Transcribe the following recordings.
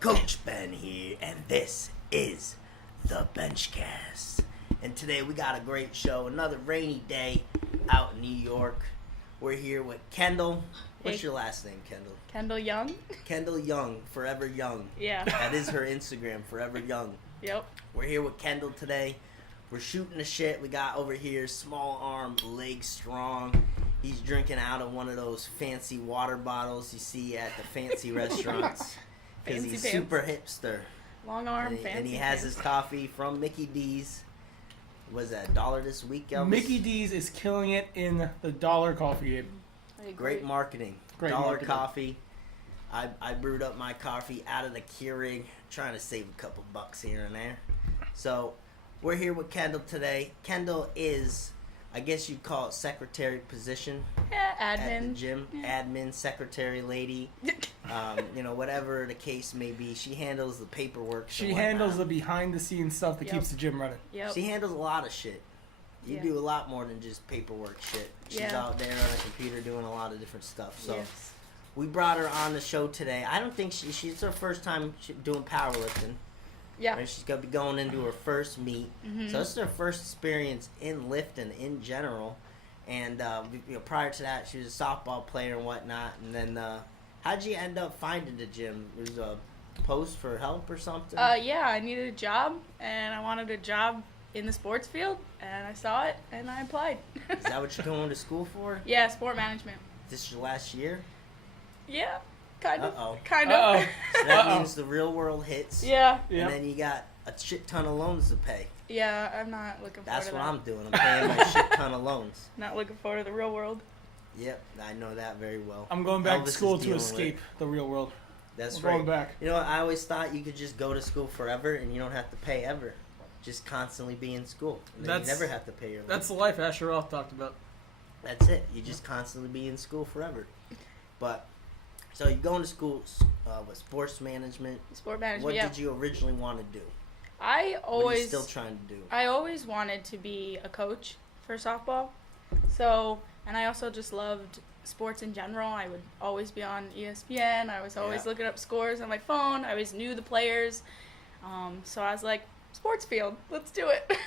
Coach Ben here, and this is the Benchas. And today we got a great show, another rainy day out in New York. We're here with Kendall. What's your last name, Kendall? Kendall Young. Kendall Young, Forever Young. Yeah. That is her Instagram, Forever Young. Yep. We're here with Kendall today. We're shooting the shit. We got over here small arm, leg strong. He's drinking out of one of those fancy water bottles you see at the fancy restaurants. Because he's pants. super hipster. Long arm, fancy. And he has his coffee from Mickey D's. Was that $1 this week, Elvis? Mickey D's is killing it in the dollar coffee game. Great marketing. Great dollar marketing. coffee. I brewed up my coffee out of the Keurig, trying to save a couple bucks here and there. So we're here with Kendall today. Kendall is, I guess you'd call it secretary position. Yeah, At the admin. gym. Yeah. Admin, secretary lady. Whatever the case may be. She handles the paperwork. She handles the behind the scenes stuff that Yep. keeps the gym running. Yep. She handles a lot of shit. You Yeah. do a lot more than just paperwork shit. She's Yeah. out there on a computer doing a lot of different stuff. So Yes. we brought her on the show today. I don't think she's her first time doing powerlifting. Yeah. Right? She's going to be going into her first meet. Mhm. So this is her first experience in lifting in general. And prior to that, she was a softball player and whatnot. And then how'd you end up finding the gym? It was a post for help or something? Yeah, I needed a job, and I wanted a job in the sports field, and I saw it, and I applied. Is that what you're going to school for? Yeah, sport management. This is your last year? Yeah, kind of. Uh-oh. Kind of. Uh-oh. So that Uh-oh. means the real world hits. Yeah. Yeah. And then you got a shit ton of loans to pay. Yeah, I'm not looking forward That's to what that. I'm doing. I'm paying my shit ton of loans. Not looking forward to the real world. Yep, I know that very well. I'm going back Elvis to is school to dealing escape the real world. That's We're right. going back. You know what? I always thought you could just go to school forever and you don't have to pay ever. Just constantly be in school. And then you That's- never have to pay your loans. That's the life Asher Roth talked about. That's it. You just constantly be in school forever. But, so you're going to school with sports management. Sport management, What yeah. did you originally want to do? I What are you always... still trying to do? I always wanted to be a coach for softball. So, and I also just loved sports in general. I would always be on ESPN. I was always Yeah. looking up scores on my phone. I always knew the players. So I was like, sports field, let's do it.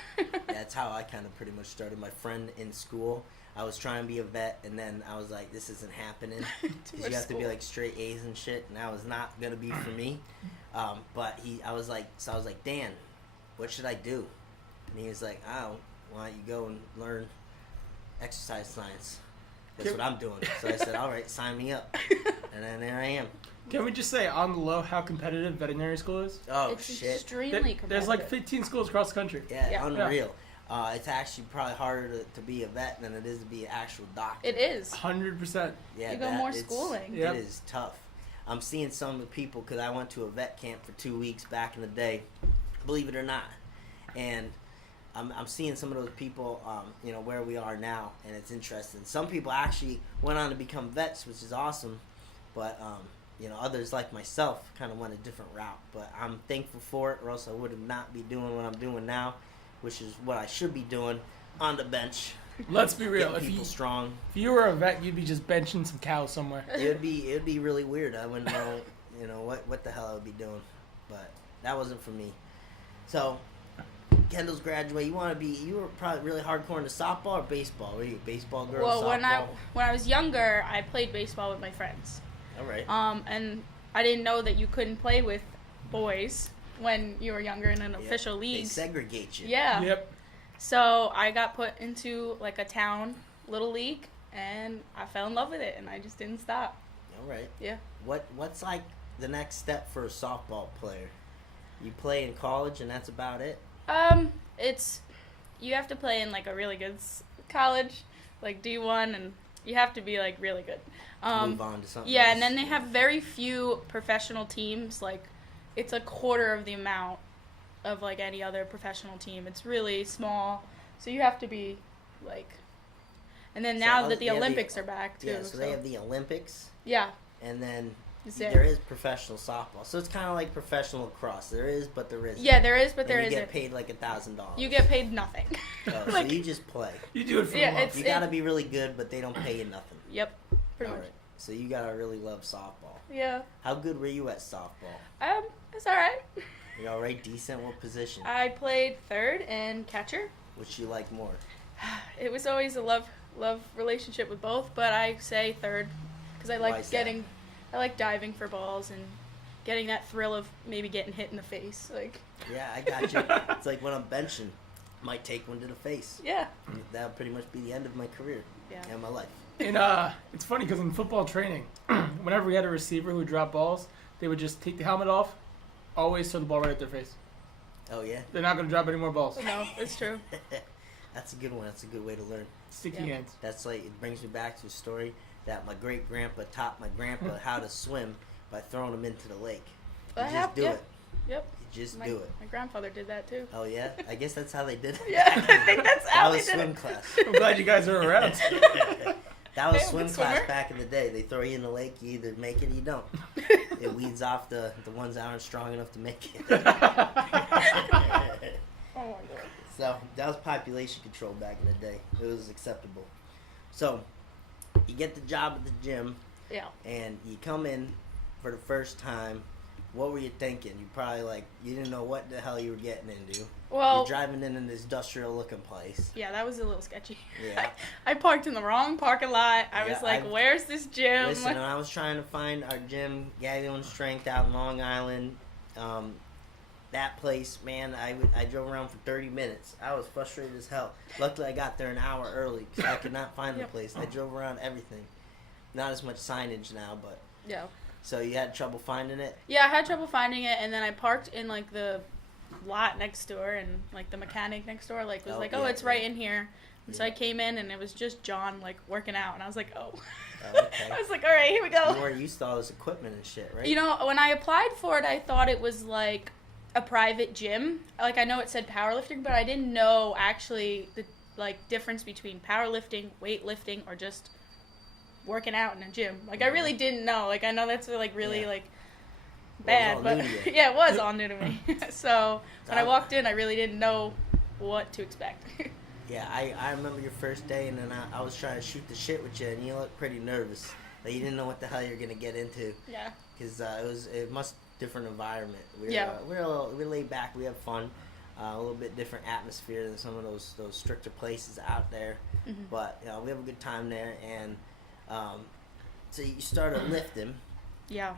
That's how I kind of pretty much started. My friend in school, I was trying to be a vet, and then I was like, this isn't happening. Because you have to be like straight A's and shit, and that was not going to be for me. But I was like, Dan, what should I do? And he was like, oh, why don't you go and learn exercise science? That's what I'm doing. So I said, all right, sign me up. And then there I am. Can we just say on the low how competitive veterinary school is? Oh, It's shit. extremely competitive. There's like 15 schools across the country. Yeah, Yeah. unreal. It's actually probably harder to be a vet than it is to be an actual doctor. It is. 100%. Yeah, You go more schooling. Yep. It is tough. I'm seeing some of the people, because I went to a vet camp for 2 weeks back in the day, believe it or not. And I'm seeing some of those people, where we are now, and it's interesting. Some people actually went on to become vets, which is awesome. But, others like myself kind of went a different route. But I'm thankful for it, or else I would not be doing what I'm doing now, which is what I should be doing on the bench. Let's be real. Getting If people strong. you were a vet, you'd be just benching some cows somewhere. It'd be really weird. I wouldn't know, what the hell I would be doing, but that wasn't for me. So, Kendall's graduate. You were probably really hardcore into softball or baseball. Were you a baseball girl? Well, softball? when I was younger, I played baseball with my friends. All right. And I didn't know that you couldn't play with boys when you were younger in an official They league. segregate you. Yeah. Yep. So I got put into like a town little league, and I fell in love with it, and I just didn't stop. All right. Yeah. What's like the next step for a softball player? You play in college, and that's about it. You have to play in like a really good college, like D1, and you have to be like really good. Move on to something Yeah, else. and then they have very few professional teams. Like, it's a quarter of the amount of like any other professional team. It's really small, so you have to be like. And then now that the Olympics are back too. Yeah, so they have the Olympics, Yeah. and then Is it? there is professional softball. So it's kind of like professional lacrosse. There is, but there isn't. Yeah, there is, but And there you isn't. get paid like $1,000. You get paid nothing. Oh, Like- so you just play. You do it for Yeah, love. it's- You gotta be really good, but they don't pay you nothing. Yep. Pretty All much. right. So you gotta really love softball. Yeah. How good were you at softball? was all right. You all right? Decent. What position? I played third and catcher. Which you like more? It was always a love relationship with both, but I say third because I Why like is that? I like diving for balls and getting that thrill of maybe getting hit in the face. Like, Yeah, I got you. It's like when I'm benching, might take one to the face. yeah, That would pretty much be the end of my career yeah. and my life. And it's funny because in football training, whenever we had a receiver who would drop balls, they would just take the helmet off, always throw the ball right at their face. Oh yeah, They're not going to drop any more balls. No, it's true. that's a good one. That's a good way to learn. Sticky Yeah. hands. That's like it brings me back to a story that my great grandpa taught my grandpa how to swim by throwing him into the lake. You just do yeah. it. Yep. You just My, do it. my grandfather did that too. Oh yeah, I guess that's how they did it. Yeah, I think that's how That they was did swim it. class. I'm glad you guys are around. That was Hey, I'm a swim good class swimmer. back in the day. They throw you in the lake, you either make it or you don't. It weeds off the ones that aren't strong enough to make it. Oh my god. So that was population control back in the day. It was acceptable. So you get the job at the gym Yeah. and you come in for the first time. What were you thinking? You probably you didn't know what the hell you were getting into. Well, You're driving in an industrial looking place. yeah, that was a little sketchy. Yeah. I parked in the wrong parking lot. I Yeah, was like, I've- where's this gym? Listen, when I was trying to find our gym, Gagnon Strength out in Long Island, that place, man, I drove around for 30 minutes. I was frustrated as hell. Luckily, I got there an hour early because I could not find the Yep. place. I drove around everything. Not as much signage now, but Yeah. so you had trouble finding it. Yeah, I had trouble finding it, and then I parked in like the lot next door, and like the mechanic next door was Oh, like, yeah, oh, it's yeah. right in here. And so I Yeah. came in, and it was just John like working out, and I was like, oh. Oh, okay. I was like, all right, here we go. You weren't used to all this equipment and shit, right? You know, when I applied for it, I thought it was like a private gym. Like I know it said powerlifting, but I didn't know actually the like difference between powerlifting, weightlifting, or just working out in a gym. Like I really didn't know. Like I know that's like really Yeah. like Well, it was bad, all but new to you. yeah, it was all new to me. So when I I- walked in, I really didn't know what to expect. Yeah, I remember your first day, and then I was trying to shoot the shit with you, and you looked pretty nervous. Like you didn't know what the hell you're gonna get into, Yeah. because it was a much different environment. Yeah. We're laid back. We have fun. A little bit different atmosphere than some of those stricter places out there, Mhm. but we have a good time there. And so you started lifting Yeah.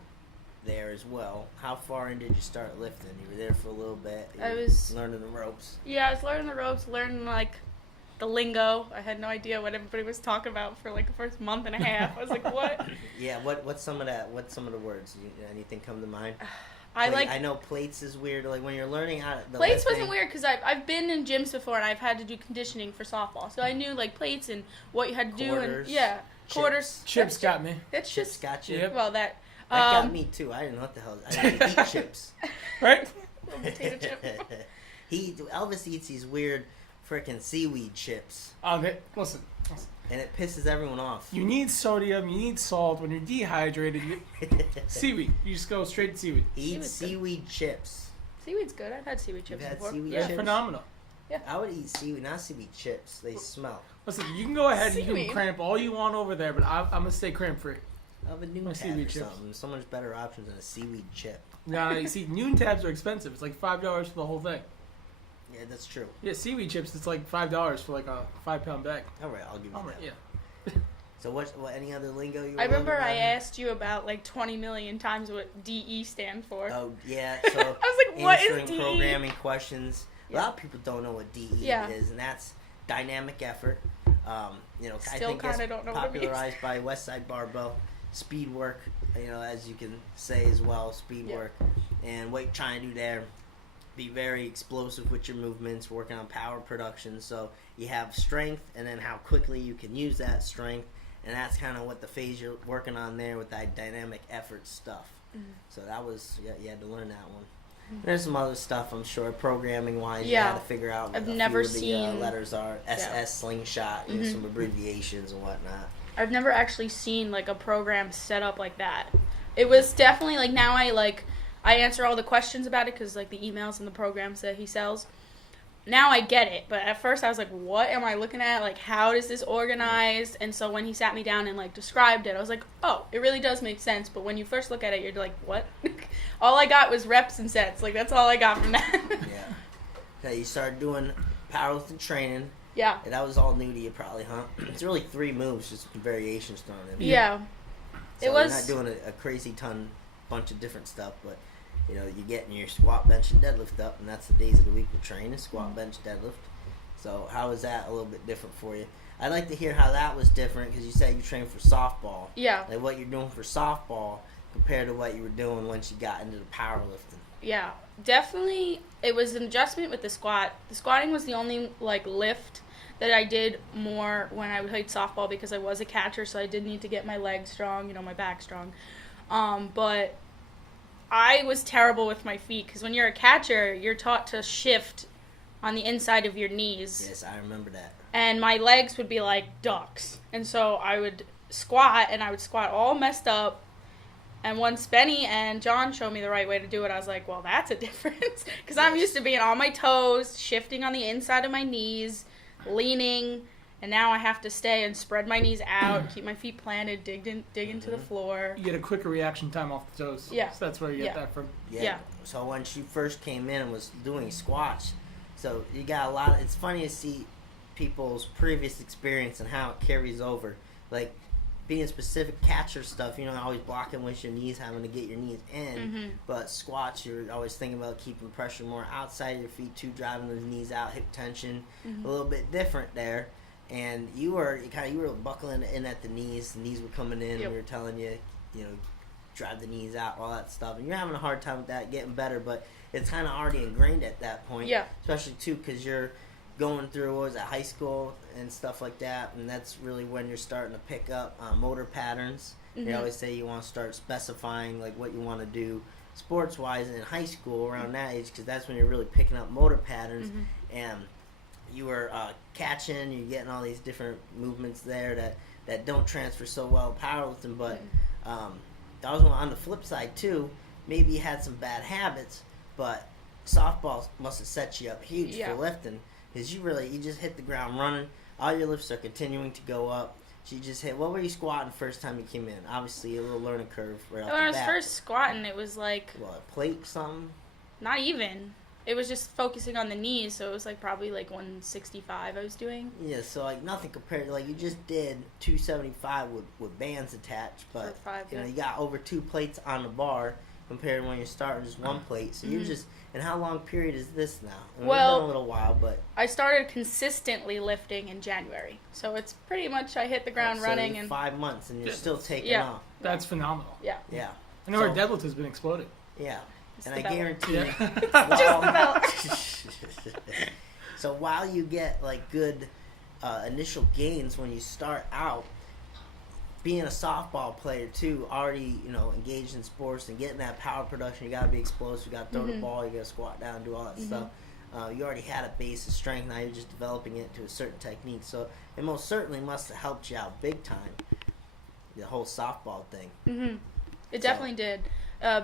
there as well. How far in did you start lifting? You were there for a little bit. You I were was- learning the ropes. Yeah, I was learning the ropes, learning like the lingo. I had no idea what everybody was talking about for like the first month and a half. I was like, what? Yeah. What's some of that? What's some of the words? Anything come to mind? I Plate- like I know plates is weird. Like when you're learning how the plates lifting- wasn't weird because I've been in gyms before and I've had to do conditioning for softball, so I knew like plates and what you had to do Quarters, and yeah, quarters. Chips That's got me. That's Chips just got you. Yep. well that. That got me too. I didn't know what the hell. I didn't eat chips. Right? Little potato chip. Elvis eats these weird freaking seaweed chips, Okay, listen. and it pisses everyone off. You need sodium, you need salt. When you're dehydrated, seaweed. You just go straight to seaweed. He eats Seaweed's good. seavid chips. Seaweed's good. I've had seaweed You've chips had before. seaweed They're chips? phenomenal. I would eat seaweed, not seaweed chips. They smell. Listen, you can go ahead and you Seaweed. can cramp all you want over there, but I'm going to stay cramp free. Of a noon My tab seaweed or chips. something. So much better options than a seaweed chip. Now, you see, noon tabs are expensive. It's like $5 for the whole thing. Yeah, that's true. Yeah, seaweed chips, it's like $5 for like a 5-pound bag. All right, I'll give you All right, that. yeah. So what any other lingo you? I were remember learning I about? asked you about like 20 million times what DE stands for. Oh yeah. So I was like, what is answering DE? programming questions. A Yeah. lot of people don't know what DE Yeah. is, and that's dynamic effort. I Still think that's kinda don't know what it means. popularized by Westside Barbell. Speed work, as you can say as well, speed Yeah. work. And what you're trying to do there, be very explosive with your movements, working on power production. So you have strength, and then how quickly you can use that strength. And that's kind of what the phase you're working on there with that dynamic effort stuff. Mm-hmm. So that was, you had to learn that one. There's some other stuff, I'm sure, programming wise. You Yeah. had to figure out I've what never a few of the seen- letters are. SS, Yeah. slingshot, Mhm. some abbreviations and whatnot. I've never actually seen like a program set up like that. It was definitely like now I answer all the questions about it because like the emails and the programs that he sells. now I get it, but at first I was like, what am I looking at? Like, how is this organized? And so when he sat me down and, like, described it, I was like, oh, it really does make sense. But when you first look at it, you're like, what? All I got was reps and sets. Like, that's all I got from that. Yeah. Okay, you started doing powerlifting training. Yeah. And that was all new to you probably, huh? It's really 3 moves, just variations thrown in. Yeah. So It was... you're not doing a crazy bunch of different stuff, but... You know, you're getting your squat, bench, and deadlift up, and that's the days of the week we're training, squat, bench, deadlift. So how is that a little bit different for you? I'd like to hear how that was different, because you said you trained for softball. Yeah. Like what you're doing for softball compared to what you were doing once you got into the powerlifting. Yeah. Definitely, it was an adjustment with the squat. The squatting was the only, like, lift that I did more when I played softball because I was a catcher, so I did need to get my legs strong, my back strong. But... I was terrible with my feet because when you're a catcher, you're taught to shift on the inside of your knees. Yes, I remember that. And my legs would be like ducks. And so I would squat, and I would squat all messed up. And once Benny and John showed me the right way to do it, I was like, well, that's a difference. Because I'm used to being on my toes, shifting on the inside of my knees, leaning. And now I have to stay and spread my knees out, keep my feet planted, dig into the floor. You get a quicker reaction time off the toes. Yeah. So that's where you get that from. Yeah. So when she first came in and was doing squats, so you got a lot. It's funny to see people's previous experience and how it carries over. Like being specific catcher stuff, always blocking with your knees, having to get your knees in. Mm-hmm. But squats, you're always thinking about keeping pressure more outside of your feet too, driving those knees out, hip tension, a little bit different there. And you were buckling in at the knees. The knees were coming in. Yep. We were telling you, drive the knees out, all that stuff. And you're having a hard time with that, getting better. But it's kind of already ingrained at that point. Yeah. Especially, too, because you're going through, high school and stuff like that. And that's really when you're starting to pick up motor patterns. Mm-hmm. They always say you want to start specifying, like, what you want to do sports-wise in high school around that age. Because that's when you're really picking up motor patterns. And... you were catching, you're getting all these different movements there that don't transfer so well in powerlifting, but that was on the flip side too. Maybe you had some bad habits, but softball must have set you up huge for lifting, because you just hit the ground running. All your lifts are continuing to go up. So you just hit. What were you squatting first time you came in? Obviously a little learning curve right off the bat. When I was first squatting, it was like... What, a plate or something? Not even. It was just focusing on the knees, so it was like probably like 165 I was doing. Yeah, so like nothing compared to, like, you just did 275 with bands attached, but you got over 2 plates on the bar compared to when you're starting just 1 plate. So you're just, and how long period is this now? And well, it's been a little while, but I started consistently lifting in January, so it's pretty much I hit the ground running in 5 months, and you're still taking off. That's phenomenal. Yeah. Yeah. I know our deadlift has been exploding. Yeah. It's and I developed. guarantee so while you get like good initial gains when you start out, being a softball player too, already engaged in sports and getting that power production, you got to be explosive, you got to throw the ball, you got to squat down, do all that stuff. You already had a base of strength, now you're just developing it to a certain technique, so it most certainly must have helped you out big time, the whole softball thing. It definitely did.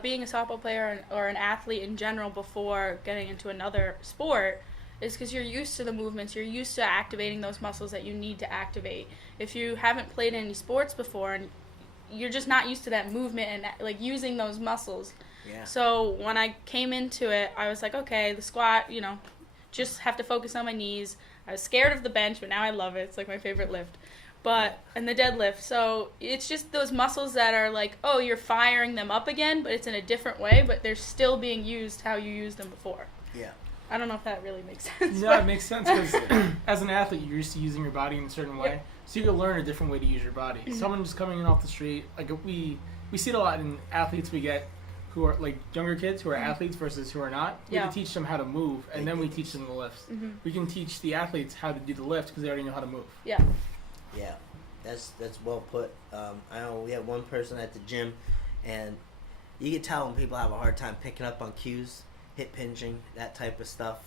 Being a softball player or an athlete in general before getting into another sport is because you're used to the movements, you're used to activating those muscles that you need to activate. If you haven't played any sports before and you're just not used to that movement and like using those muscles. Yeah. So when I came into it, I was like, okay, the squat, just have to focus on my knees. I was scared of the bench, but now I love it. It's like my favorite lift. And the deadlift. So it's just those muscles that are like, oh, you're firing them up again, but it's in a different way, but they're still being used how you used them before. Yeah. I don't know if that really makes sense. No, it makes sense because as an athlete, you're used to using your body in a certain way. So you can learn a different way to use your body. Someone just coming in off the street, like we see it a lot in athletes we get who are like younger kids who are athletes versus who are not. We can teach them how to move, and then we teach them the lifts. We can teach the athletes how to do the lift because they already know how to move. Yeah. Yeah, that's well put. I know we had one person at the gym, and you can tell when people have a hard time picking up on cues, hip hinging, that type of stuff.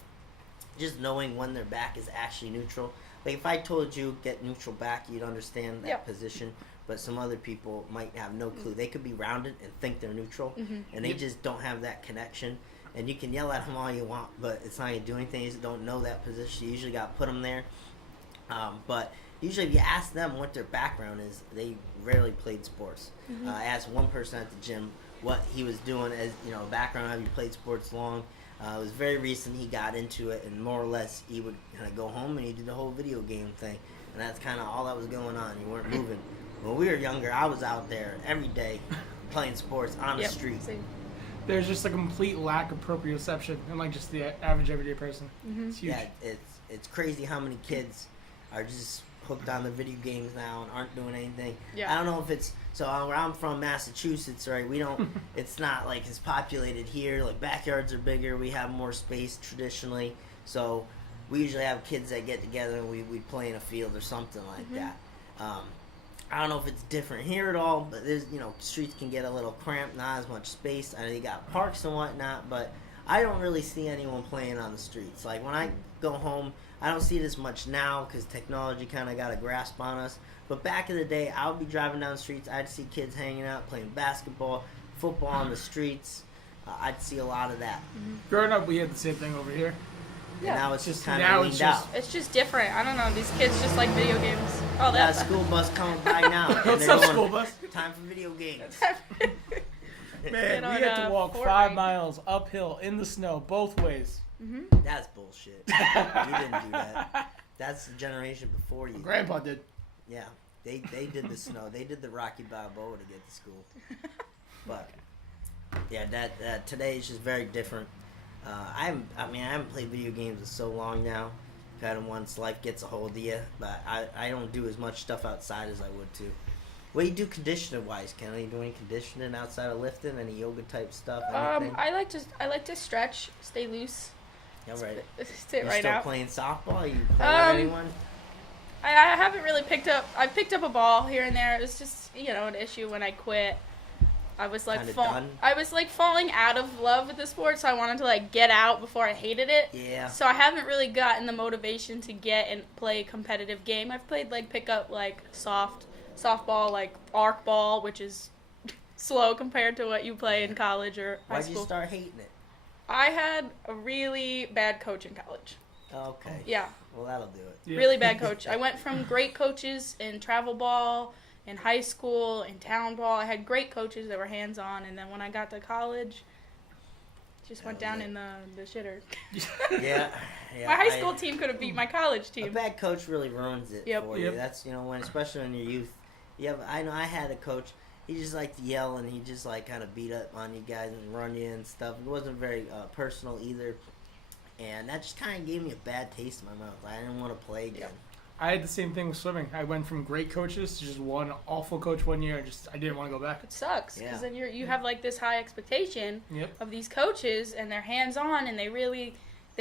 Just knowing when their back is actually neutral. Like if I told you get neutral back, you'd understand that position. But some other people might have no clue. They could be rounded and think they're neutral, and they just don't have that connection. and you can yell at them all you want, but it's not going to do anything. You just don't know that position. You usually got to put them there. But usually if you ask them what their background is, they rarely played sports. I asked one person at the gym what he was doing as, background, have you played sports long? It was very recent he got into it, and more or less he would kind of go home and he did the whole video game thing. And that's kind of all that was going on. You weren't moving. When we were younger, I was out there every day playing sports on the street. Same. There's just a complete lack of proprioception in like just the average everyday person. It's huge. Yeah, it's crazy how many kids are just hooked on the video games now and aren't doing anything. Yeah. I don't know if it's so. Where I'm from, Massachusetts, right? We don't. It's not like as populated here. Like backyards are bigger. We have more space traditionally, so we usually have kids that get together and we play in a field or something like that. I don't know if it's different here at all, but there's streets can get a little cramped, not as much space. I know you got parks and whatnot, but I don't really see anyone playing on the streets. Like when I go home, I don't see it as much now because technology kind of got a grasp on us. But back in the day, I would be driving down the streets. I'd see kids hanging out, playing basketball, football on the streets. I'd see a lot of that. Growing up, we had the same thing over here. And now it's just kind now of it's leaned just- out. It's just different. I don't know. These kids just like video games. Oh, Got a that's school bus coming by now. and What's they're up, going, school bus? Time for video games. Man, Get on, we had to walk Fortnite. 5 miles uphill in the snow both ways. That's bullshit. You didn't do that. That's the generation before you. Grandpa did. Yeah, they did the snow. They did the Rocky Balboa to get to school. But yeah, that today is just very different. I haven't played video games in so long now. Kind of once life gets a hold of you, but I don't do as much stuff outside as I would too. What do you do conditioning wise, Kendall? You do any conditioning outside of lifting? Any yoga type stuff? Anything? I like to stretch, stay loose. All right. Sit You right still out. playing softball? Are you playing with anyone? I haven't really picked up. I picked up a ball here and there. It was just an issue when I quit. I was like Kinda done? I was like falling out of love with the sport, so I wanted to like get out before I hated it. Yeah. So I haven't really gotten the motivation to get and play a competitive game. I've played like pick up like softball, like arc ball, which is slow compared to what you play in college or high Why'd school. you start hating it? I had a really bad coach in college. Okay. Yeah. Well, that'll do it. Yeah. Really bad coach. I went from great coaches in travel ball, in high school, in town ball. I had great coaches that were hands-on, and then when I got to college, just went down in the shitter. Yeah. My high school team could have beat my college A team. bad coach really ruins it Yep. for you. That's when, especially in your youth. Yeah, I know I had a coach. He just liked to yell and he just like kind of beat up on you guys and run you and stuff. It wasn't very personal either, and that just kind of gave me a bad taste in my mouth. I didn't want to play again. I had the same thing with swimming. I went from great coaches to just one awful coach one year. I didn't want to go back. It sucks Yeah. because then you have like this high expectation Yep. of these coaches, and they're hands-on, and they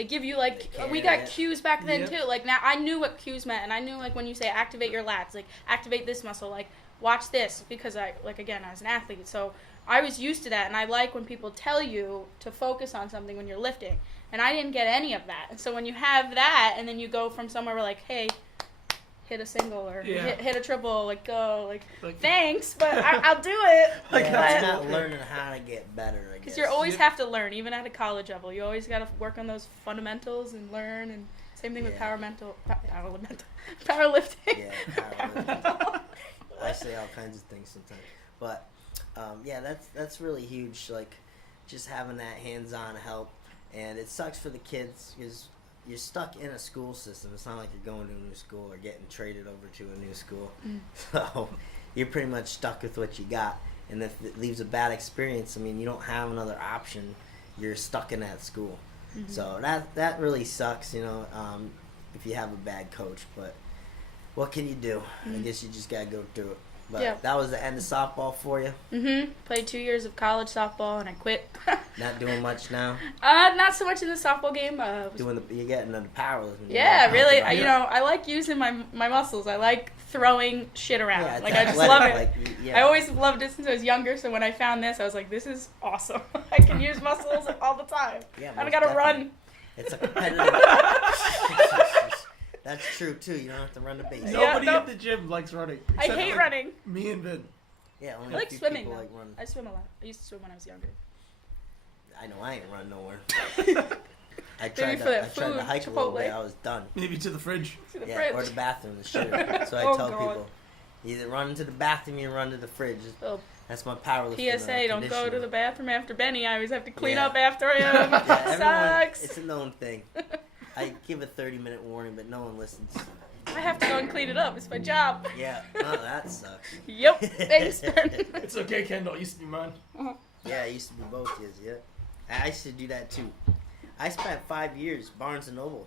give you like They we care, got yeah. cues back then Yep. too. Like now I knew what cues meant, and I knew like when you say activate your lats, like activate this muscle, like watch this, because I was an athlete, so I was used to that, and I like when people tell you to focus on something when you're lifting, and I didn't get any of that. And so when you have that, and then you go from somewhere where like, hey, hit a single or Yeah. hit a triple, like go, like Like- thanks, but I'll do it. Like, Yeah, that's it's not cool. learning how to get better. I guess. Because you always Yep. have to learn, even at a college level. You always got to work on those fundamentals and learn. And same thing with Yeah. powerlifting. Yeah, powerlifting. I say all kinds of things sometimes, but that's really huge. Like just having that hands-on help, and it sucks for the kids because you're stuck in a school system. It's not like you're going to a new school or getting traded over to a new school. So you're pretty much stuck with what you got, and if it leaves a bad experience, I mean, you don't have another option. You're stuck in that school. So that really sucks, if you have a bad coach. But what can you do? I guess you just gotta go through it. But Yeah. that was the end of softball for you. Played 2 years of college softball, and I quit. Not doing much now. Not so much in the softball game. You're getting into powerlifting. Yeah, really. I I like using my muscles. I like throwing shit around. Yeah, like it's I just athletic, love it. like, yeah. I always loved it since I was younger. So when I found this, I was like, "This is awesome. I can use muscles all the time. Yeah, I don't most gotta definitely. run." It's a competitive. That's true too. You don't have to run the base. Nobody no. at the gym likes running. I except, hate like, running. Me and Vin. Yeah, only I a like few swimming people though. like running. I swim a lot. I used to swim when I was younger. I know I ain't run nowhere. I Maybe tried for to that hike a little Chipotle. bit. I was done. Maybe to the fridge. To the Yeah, fridge. or the bathroom, the shit. So I Oh, tell God. people, either run into the bathroom or run to the fridge. Oh, That's my powerlifting. PSA, don't go to conditioning. the bathroom after Benny. I always have to clean Yeah. up after him. Yeah, everyone, Sucks. it's a known thing. I give a 30-minute warning, but no one listens. I have to go and clean it up. It's my job. Yeah, no, that sucks. Yep. Thanks, Ben. It's okay, Kendall. It used to be mine. Yeah, it used to be both kids, yeah. I used to do that too. I spent 5 years Barnes & Noble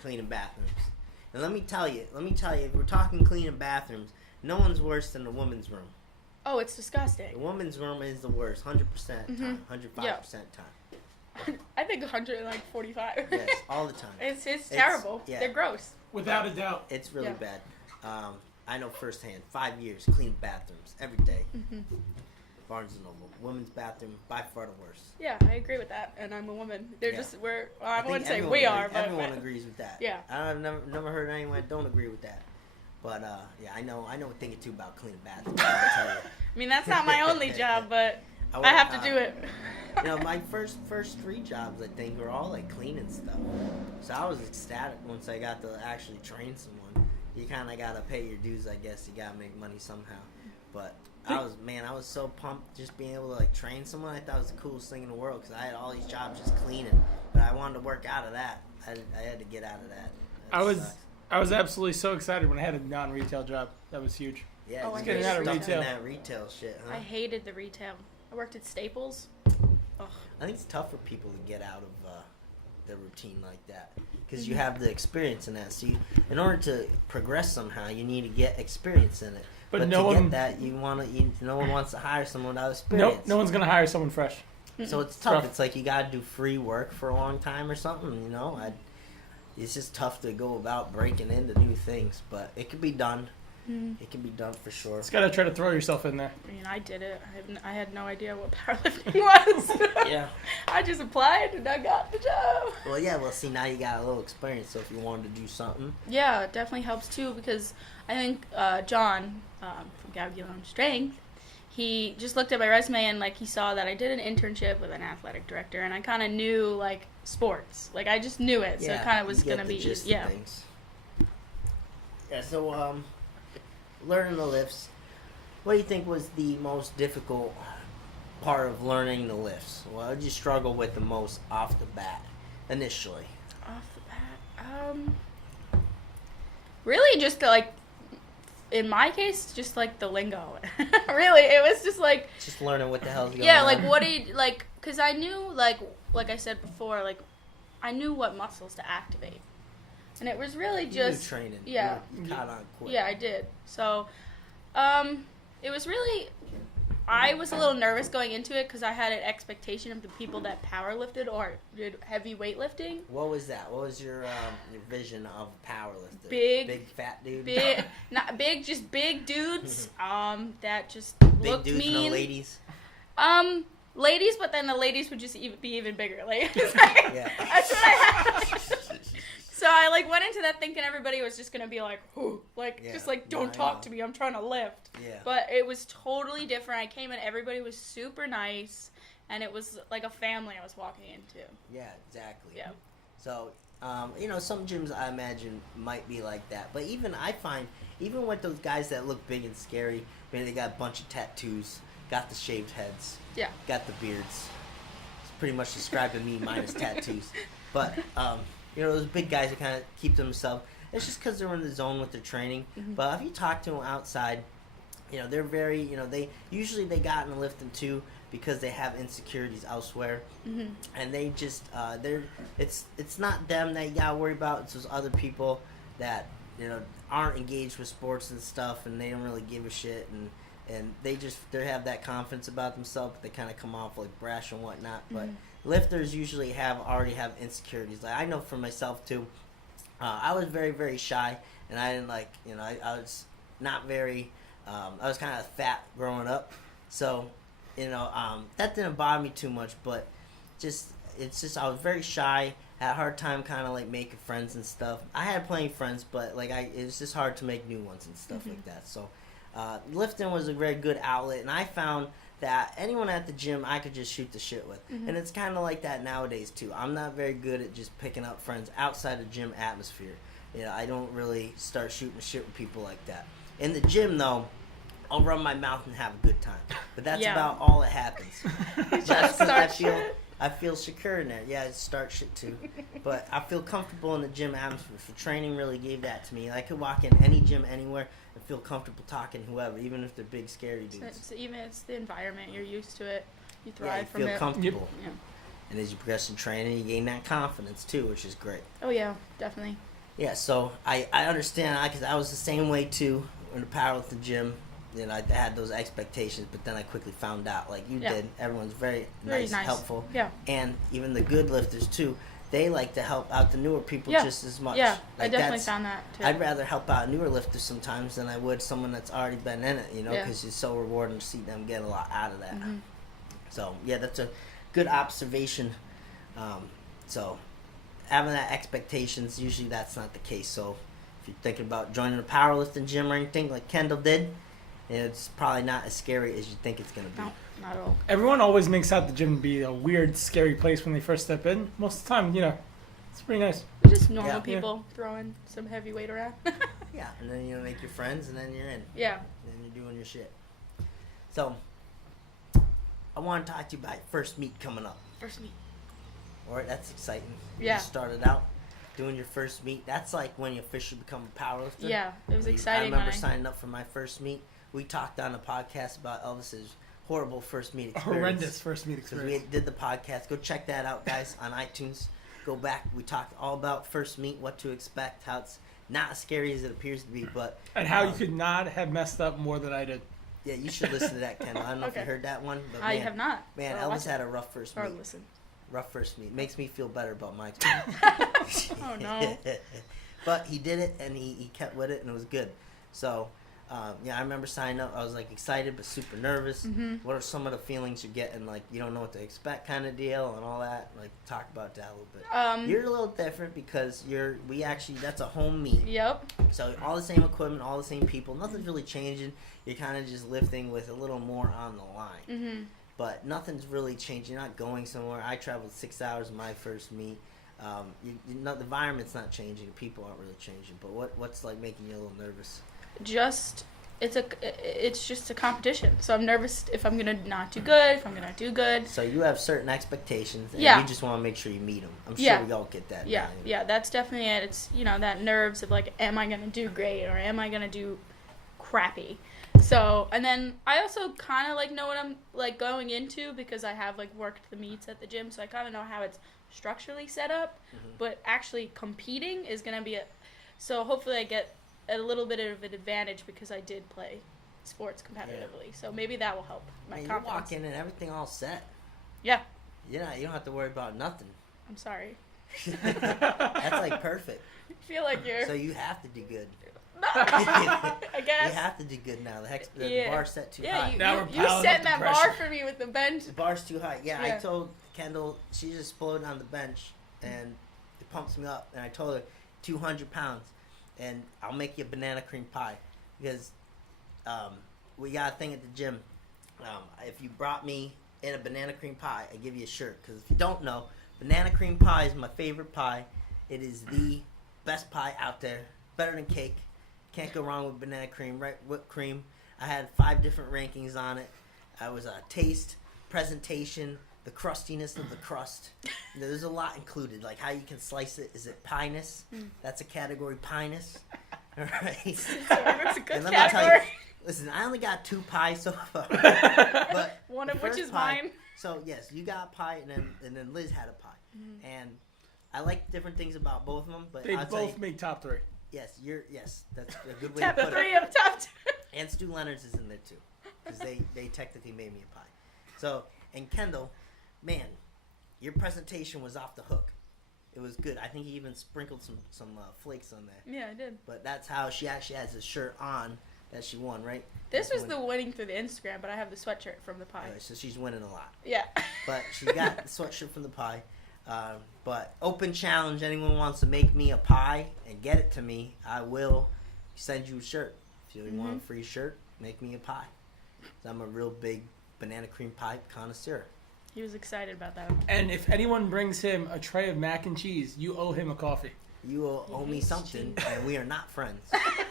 cleaning bathrooms. And let me tell you, if we're talking cleaning bathrooms, no one's worse than the women's room. Oh, it's The disgusting. women's room is the worst, 100% time, 105% time. I think 145. Yes, all the time. It's terrible. yeah. They're gross. Without a doubt. It's really Yeah. bad. I know firsthand, 5 years, clean bathrooms every day. Barnes & Noble. Women's bathroom, by far the worst. Yeah, I agree with that. And I'm a woman. They're Yeah. just, I think wouldn't say everyone we agrees, are, but everyone agrees with that. Yeah. I've never heard anyone that don't agree with that. But yeah, I know a thing or two about cleaning bathrooms. I'll tell you. I mean, that's not my only job, but I work, have to do it. My first 3 jobs, I think, were all like cleaning stuff. So I was ecstatic once I got to actually train someone. You kind of gotta pay your dues, I guess. You gotta make money somehow. But I was so pumped just being able to like train someone. I thought it was the coolest thing in the world because I had all these jobs just cleaning, but I wanted to work out of that. I had to get out of that. I was absolutely so excited when I had a non-retail job. That was huge. Yeah, Oh, I just hated getting out of retail. that retail shit. Huh? I hated the retail. I worked at Staples. Ugh. I think it's tough for people to get out of the routine like that because you have the experience in that. So in order to progress somehow, you need to get experience in it. But no to one, get that, no one wants to hire someone without experience. no one's gonna hire someone fresh. So it's tough. It's like you gotta do free work for a long time or something. It's just tough to go about breaking into new things, but it can be done. It can be done for sure. Just gotta try to throw yourself in there. I mean, I did it. I had no idea what powerlifting was. Yeah. I just applied and I got the job. Well, yeah. Well, see, now you got a little experience. So if you wanted to do something, Yeah, it definitely helps too because I think John from Gabulon Strength, he just looked at my resume and like he saw that I did an internship with an athletic director and I kind of knew like sports, like I just knew it, so it kind of was you get gonna the be gist of yeah. things. Yeah. So learning the lifts. What do you think was the most difficult part of learning the lifts? What did you struggle with the most off the bat initially? Off the bat, really just like in my case, just like the lingo. Really, it was just like Just learning what the hell's going on. yeah, like what do you like? Because I knew like I said before, like I knew what muscles to activate, and it was really You just knew training. yeah. You caught on quick. Yeah, I did. So, it was really, I was a little nervous going into it because I had an expectation of the people that powerlifted or did heavy weightlifting. What was that? What was your vision of a powerlifter? Big fat dude. Big, not big, just big dudes. That just Big looked dudes, mean. no ladies. Ladies, but then the ladies would just be even bigger. Like, Yeah. that's what I had. So I like went into that thinking everybody was just gonna be like, "Ooh," like Yeah. just like No, don't I talk know. to me. I'm trying to lift. Yeah. But it was totally different. I came in, everybody was super nice, and it was like a family I was walking into. Yeah, exactly. Yeah. So, some gyms I imagine might be like that. But I find, even with those guys that look big and scary, maybe they got a bunch of tattoos, got the shaved heads, Yeah. got the beards. It's pretty much describing me minus tattoos. But, those big guys that kind of keep to themselves, it's just because they're in the zone with their training. Mm-hmm. But if you talk to them outside, they're very, they got in lifting too because they have insecurities elsewhere. Mm-hmm. And they just, it's not them that you gotta worry about, it's those other people that, aren't engaged with sports and stuff and they don't really give a shit and they have that confidence about themselves, but they kind of come off like brash and whatnot. But lifters usually already have insecurities. Like I know for myself too, I was very, very shy and I didn't like, I was not very, I was kind of fat growing up. So, that didn't bother me too much, but I was very shy, had a hard time kind of like making friends and stuff. I had plenty of friends, but it was just hard to make new ones and stuff like that. So, lifting was a very good outlet, and I found that anyone at the gym I could just shoot the shit with. Mm-hmm. And it's kind of like that nowadays too. I'm not very good at just picking up friends outside of gym atmosphere. I don't really start shooting the shit with people like that. In the gym though, I'll run my mouth and have a good time. But that's about all that happens. That's because I feel secure in there. Yeah, I start shit too. But I feel comfortable in the gym atmosphere. So training really gave that to me. I could walk in any gym anywhere and feel comfortable talking to whoever, even if they're big, scary dudes. It's the environment. You're used to it. You thrive Yeah, you from feel it. comfortable. Yeah. And as you progress in training, you gain that confidence too, which is great. Oh, yeah, definitely. Yeah, so I understand because I was the same way too in the powerlifting gym. I had those expectations, but then I quickly found out, like you did, everyone's very nice, helpful. Yeah. And even the good lifters too, they like to help out the newer people just as much. Yeah, like I definitely found that too. I'd rather help out newer lifters sometimes than I would someone that's already been in it, because it's so rewarding to see them get a lot out of that. Mm-hmm. So, yeah, that's a good observation. So, having that expectations, usually that's not the case. So, if you're thinking about joining a powerlifting gym or anything like Kendall did, it's probably not as scary as you think it's going to be. No, not at all. Everyone always makes out the gym to be a weird, scary place when they first step in. Most of the time, it's pretty nice. We're just normal people throwing some heavy weight around. Yeah, and then make your friends, and then you're in. Yeah. And then you're doing your shit. So, I want to talk to you about your first meet coming up. First meet. All right, that's exciting. Yeah. You started out doing your first meet. That's like when you officially become a powerlifter. Yeah, it was exciting. I remember signing up for my first meet. We talked on the podcast about Elvis's horrible first meet experience. Horrendous first meet experience. We did the podcast. Go check that out, guys, on iTunes. Go back. We talked all about first meet, what to expect, how it's not as scary as it appears to be, but and how you could not have messed up more than I did. Yeah, you should listen to that, Kendall. I don't know if you heard that one, but I have not. Man, Elvis had a rough first meet. Or listen. Rough first meet. Makes me feel better about my experience. Oh no. But he did it, and he kept with it, and it was good. So, I remember signing up. I was like excited but super nervous. Mm-hmm. What are some of the feelings you're getting? Like you don't know what to expect, kind of deal, and all that. Like talk about that a little bit. You're a little different because that's a home meet. Yep. So all the same equipment, all the same people. Nothing's really changing. You're kind of just lifting with a little more on the line. Mm-hmm. But nothing's really changed. You're not going somewhere. I traveled 6 hours in my first meet. The environment's not changing. People aren't really changing. But what's like making you a little nervous? It's just a competition. So I'm nervous if I'm gonna not do good. If I'm gonna do good. So you have certain expectations, and you just want to make sure you meet them. I'm sure we all get that. Yeah, yeah, that's definitely it. It's that nerves of like, am I gonna do great or am I gonna do crappy? So, and then I also kind of like know what I'm like going into because I have like worked the meets at the gym, so I kind of know how it's structurally set up. Mm-hmm. But actually competing is gonna be so hopefully I get a little bit of an advantage because I did play sports competitively. So maybe that will help my confidence. You walk in and everything all set. Yeah. You don't have to worry about nothing. I'm sorry. That's like perfect. I feel like you're. So you have to do good. No, I guess. You have to do good now. The bar's set too high. You set that bar for me with the bench. The bar's too high. Yeah, I told Kendall, she just exploded on the bench, and it pumps me up. And I told her, 200 pounds, and I'll make you a banana cream pie. Because we got a thing at the gym. If you brought me in a banana cream pie, I give you a shirt. Because if you don't know, banana cream pie is my favorite pie. It is the best pie out there. Better than cake. Can't go wrong with banana cream, right? Whipped cream. I had 5 different rankings on it. I was taste, presentation, the crustiness of the crust. There's a lot included, like how you can slice it. Is it pie-ness? That's a category, pie-ness. All right. That's a good category. Listen, I only got 2 pies so far, but one of which is pie, mine. So yes, you got a pie, and then Liz had a pie, and I like different things about both of them. But they both make top 3. Yes, that's a good way to put it. Top 3 of top 2. And Stu Leonard's is in there too, because they technically made me a pie. So, and Kendall, man, your presentation was off the hook. It was good. I think he even sprinkled some flakes on there. Yeah, I did. But that's how she actually has a shirt on that she won, right? This was the winning through the Instagram, but I have the sweatshirt from the pie. So she's winning a lot. Yeah. But she got the sweatshirt from the pie. But open challenge, anyone wants to make me a pie and get it to me, I will send you a shirt. If you want a free shirt, make me a pie. So I'm a real big banana cream pie connoisseur. He was excited about that. And if anyone brings him a tray of mac and cheese, you owe him a coffee. You owe me hates something, cheese. and we are not friends. I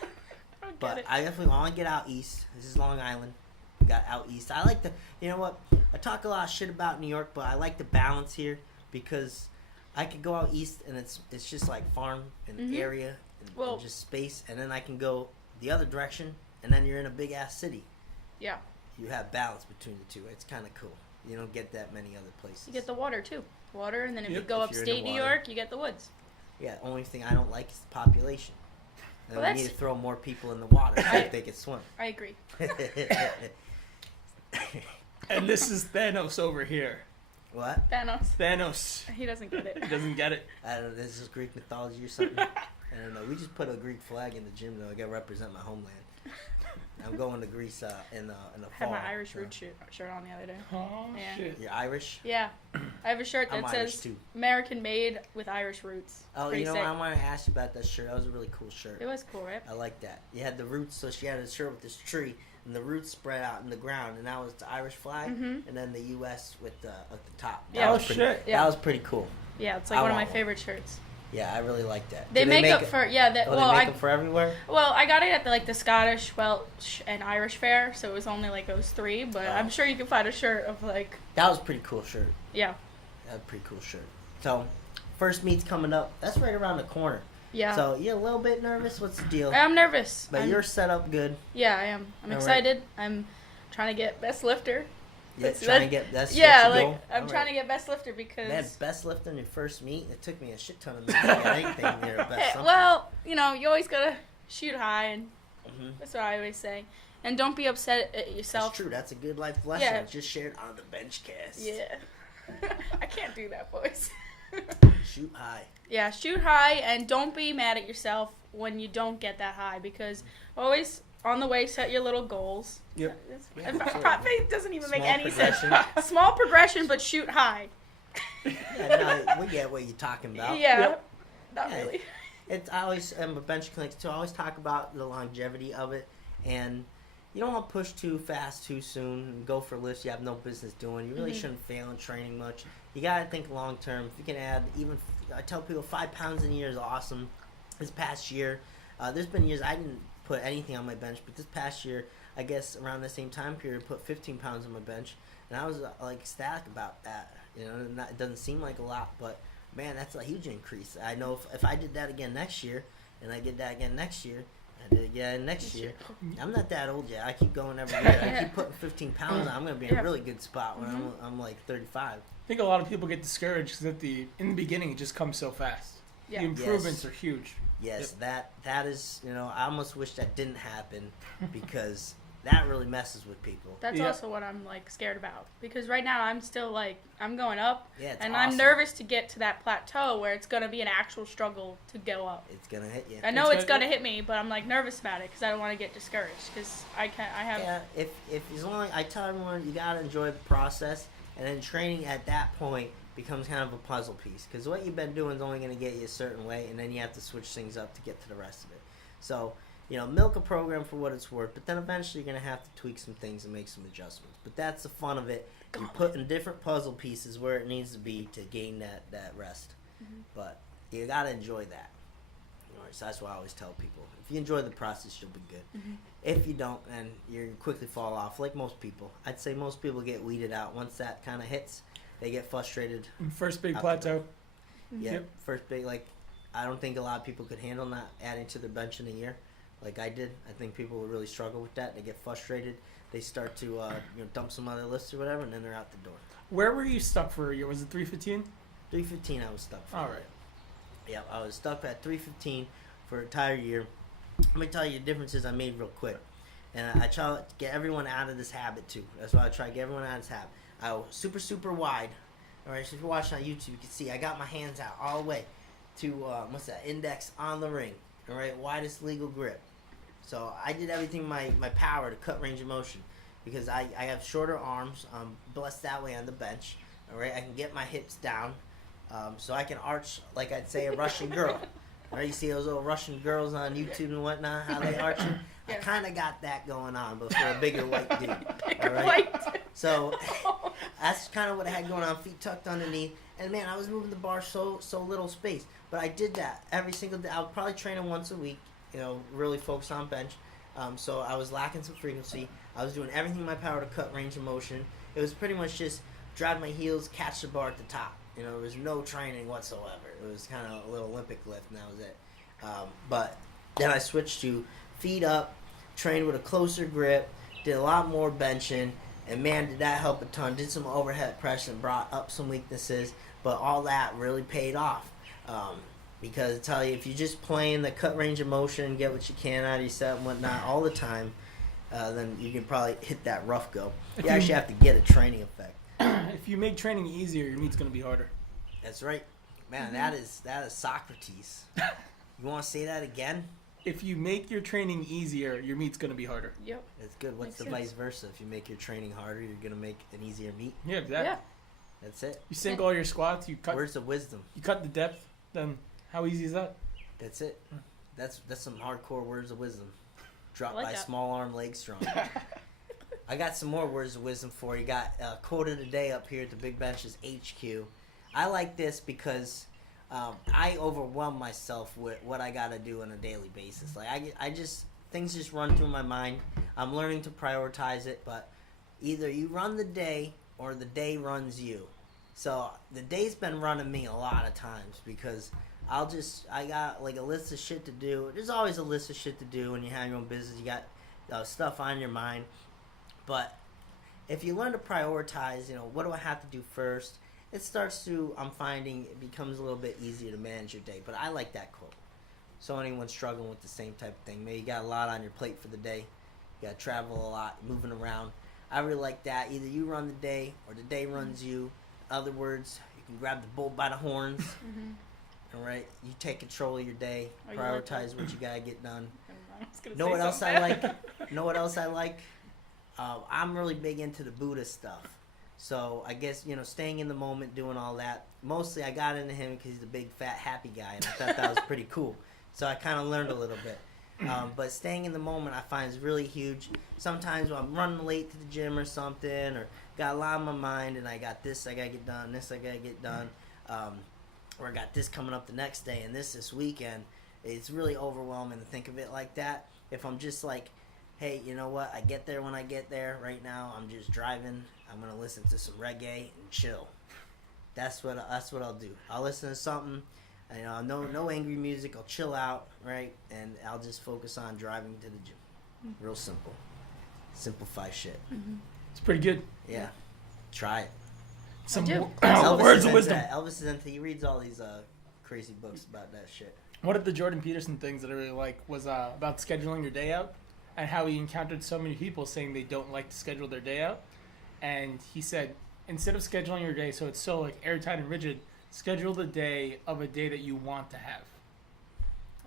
don't But get it. I definitely want to get out east. This is Long Island. We got out east. I like you know what? I talk a lot of shit about New York, but I like the balance here because I could go out east and it's just like farm and Mhm. area and, Well- and just space, and then I can go the other direction, and then you're in a big ass city. Yeah. You have balance between the two. It's kind of cool. You don't get that many other places. You get the water too. Water, and then if you Yep. go If you're in the upstate New water. York, you get the woods. Yeah, only thing I don't like is the population. And Well, we need that's- to throw more people in the water so I- if they can swim. I agree. And this is Thanos over here. What? Thanos. Thanos. He doesn't get it. He doesn't get it. I don't know. This is Greek mythology or something. I don't know. We just put a Greek flag in the gym though. I gotta represent my homeland. I'm going to Greece in the I fall. had my Irish so. root shirt on the other day. Oh, Yeah. shit. You're Irish? Yeah. I have a shirt that I'm Irish says too. American made with Irish roots. Oh, Pretty you know sick. what? I want to ask you about that shirt. That was a really cool shirt. It was cool, right? I like that. You had the roots, so she had a shirt with this tree, and the roots spread out in the ground, and that was the Irish flag, Mhm. and then the U.S. with the at the top. Yeah. That Oh, was pretty, shit. Yeah. That was pretty cool. Yeah, it's like I one of my want one. favorite shirts. Yeah, I really like that. They Do make up it- for That, Oh, well, they make I them for everywhere. well I got it at the Scottish, Welsh, and Irish fair, so it was only like those three. But Oh. I'm sure you can find a shirt of like That was a pretty cool shirt. yeah, That was a pretty cool shirt. So, first meet's coming up. That's right around the corner. yeah. So, you're a little bit nervous. What's the deal? I'm nervous. But you're set up good. Yeah, I am. I'm All right. excited. I'm trying to get best lifter. Yeah, That's- trying to that's- get that's Yeah, what you like go. I'm All trying right. to get best lifter because Man, best lift in your first meet. It took me a shit ton of meets to get anything near a best Hey, something. well, you know, you always gotta shoot high, and Mhm. that's what I always say. And don't be upset at yourself. That's true. That's a good life lesson. Yeah. I just shared on the Benchcast. Yeah. I can't do that voice. Shoot high. Yeah, shoot high and don't be mad at yourself when you don't get that high because always on the way set your little goals. Yep. Yeah, It absolutely. probably doesn't even make Small any sense. progression. A small progression, but shoot high. Yeah, no, we get what you're talking about. Yeah, Yep. not Yeah. really. It's I always am a bench clinics too. I always talk about the longevity of it, and you don't want to push too fast too soon and go for lifts you have no business doing. You really Mhm. shouldn't fail in training much. You gotta think long term. If you can add even, I tell people 5 pounds in a year is awesome. This past year, there's been years I didn't put anything on my bench, but this past year, I guess around the same time period, I put 15 pounds on my bench, and I was like ecstatic about that. You know, and that, it doesn't seem like a lot, but man, that's a huge increase. I know if I did that again next year, and I did that again next year, I did it again next year. I'm not that old yet. I keep going every year. I Yeah. keep putting 15 pounds on. I'm going to be in Yeah. a really good spot when Mhm. I'm like 35. I think a lot of people get discouraged because in the beginning it just comes so fast. Yeah. The improvements Yes. are huge. Yes, that is, you know, I almost wish that didn't happen because that really messes with people. That's Yeah. also what I'm like scared about because right now I'm still like I'm going up Yeah, it's and awesome. I'm nervous to get to that plateau where it's gonna be an actual struggle to go up. It's going to hit you. I know It's it's gonna- gonna hit me, but I'm like nervous about it because I don't want to get discouraged because I have Yeah, if as long I tell everyone you gotta enjoy the process, and then training at that point becomes kind of a puzzle piece because what you've been doing is only going to get you a certain way, and then you have to switch things up to get to the rest of it. So, you know, milk a program for what it's worth, but then eventually you're going to have to tweak some things and make some adjustments. But that's the fun of it. You're putting different puzzle pieces where it needs to be to gain that rest. Mhm. But you got to enjoy that. All right, so that's why I always tell people. If you enjoy the process, you'll be good. Mhm. If you don't, then you quickly fall off, like most people. I'd say most people get weeded out. Once that kind of hits, they get frustrated. First big Out the plateau. Yeah, Yep. first big, like, I don't think a lot of people could handle not adding to their bench in a year like I did. I think people would really struggle with that. They get frustrated. They start to, dump some other lifts or whatever, and then they're out the door. Where were you stuck for a year? Was it 315? 315 I was stuck for. All right. Yeah, I was stuck at 315 for an entire year. Let me tell you the differences I made real quick. And I try to get everyone out of this habit too. That's why I try to get everyone out of this habit. I was super, super wide. All right, so if you're watching on YouTube, you can see I got my hands out all the way to, what's that, index on the ring. All right, widest legal grip. So I did everything in my power to cut range of motion because I have shorter arms. I'm blessed that way on the bench. All right, I can get my hips down so I can arch like I'd say a Russian girl. Right? You see those little Russian girls on YouTube and whatnot, how they arch it? Yeah. I kind of got that going on, but for a bigger white dude. Bigger All right? white dude. So that's kind of what I had going on, feet tucked underneath. And man, I was moving the bar so little space. But I did that every single day. I was probably training once a week, really focused on bench. So I was lacking some frequency. I was doing everything in my power to cut range of motion. It was pretty much just drive my heels, catch the bar at the top. There was no training whatsoever. It was kind of a little Olympic lift, and that was it. But then I switched to feet up, trained with a closer grip, did a lot more benching, and man, did that help a ton. Did some overhead press and brought up some weaknesses, but all that really paid off. Because I tell you, if you're just playing the cut range of motion, get what you can out of your set and whatnot all the time, then you can probably hit that rough go. You actually have to get a training effect. If you make training easier, your meet's going to be harder. That's right. Man, that is Socrates. You want to say that again? If you make your training easier, your meet's going to be harder. Yep. That's good. What's the vice versa? If you make your training harder, you're going to make an easier meet. Yeah, exactly. Yeah. That's it. You sink all your squats, you cut Words of wisdom. You cut the depth, then how easy is that? That's it. That's some hardcore words of wisdom. Dropped like by that. small arm, leg strong. I got some more words of wisdom for you. Got quote of the day up here at the Big Benchas HQ. I like this because I overwhelm myself with what I got to do on a daily basis. Like things just run through my mind. I'm learning to prioritize it, but either you run the day or the day runs you. So the day's been running me a lot of times because I got like a list of shit to do. There's always a list of shit to do when you have your own business. You got stuff on your mind. But if you learn to prioritize, what do I have to do first? I'm finding it becomes a little bit easier to manage your day. But I like that quote. So anyone struggling with the same type of thing, maybe you got a lot on your plate for the day. You got to travel a lot, moving around. I really like that. Either you run the day or the day runs you. In other words, you can grab the bull by the horns. All right, you take control of your day, prioritize what you gotta get done. Know what else I like? I'm really big into the Buddha stuff. So I guess staying in the moment, doing all that. Mostly, I got into him because he's a big, fat, happy guy, and I thought that was pretty cool. So I kind of learned a little bit. But staying in the moment, I find is really huge. Sometimes when I'm running late to the gym or something, or got a lot on my mind, and I got this I gotta get done, this I gotta get done. Or I got this coming up the next day and this weekend, it's really overwhelming to think of it like that. If I'm just like, hey, you know what, I get there when I get there. Right now, I'm just driving. I'm going to listen to some reggae and chill. That's what I'll do. I'll listen to something, no angry music. I'll chill out, right? And I'll just focus on driving to the gym. Real simple. Simplify shit. It's pretty good. Yeah. Try it. Some Elvis words of wisdom. Elvis is into. He reads all these crazy books about that shit. One of the Jordan Peterson things that I really like was about scheduling your day out, and how he encountered so many people saying they don't like to schedule their day out, and he said instead of scheduling your day so it's so like airtight and rigid, schedule the day of a day that you want to have.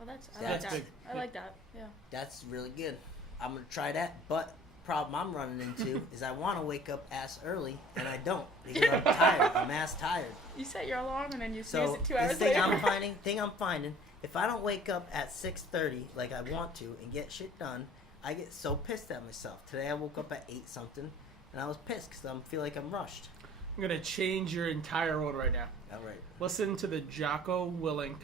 Oh, I like that. Yeah. That's really good. I'm gonna try that, but problem I'm running into is I want to wake up ass early and I don't because I'm tired. I'm ass tired. You set your alarm and then you snooze So it 2 hours thing later. I'm finding, if I don't wake up at 6:30 like I want to and get shit done, I get so pissed at myself. Today I woke up at 8 something and I was pissed because I feel like I'm rushed. I'm gonna change your entire world right now. All right. Listen to the Jocko Willink.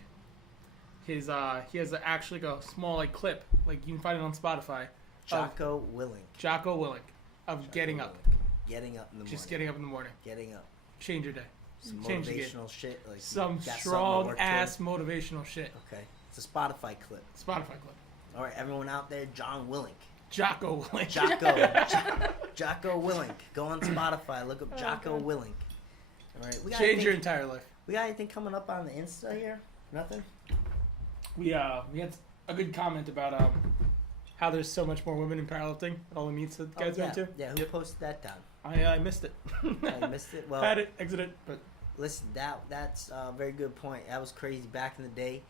He has actually a small clip, like you can find it on Spotify. Jocko Willink of getting up. Getting up in the morning. Just getting up in the morning. Getting up. Change your day. Some Change motivational shit. Like some got strong ass motivational shit. Okay. It's a Spotify clip. Spotify clip. All right, everyone out there, John Willink. Jocko Willink. Jocko Willink. Go on Spotify. Look up Jocko Willink. All right. Change your entire life. We got anything coming up on the Insta here? Nothing? We had a good comment about how there's so much more women in powerlifting at all the meets that guys went to. Yeah, who posted that down? I missed it. I missed it. Well, had it, exited, but listen, that's a very good point. That was crazy back in the day.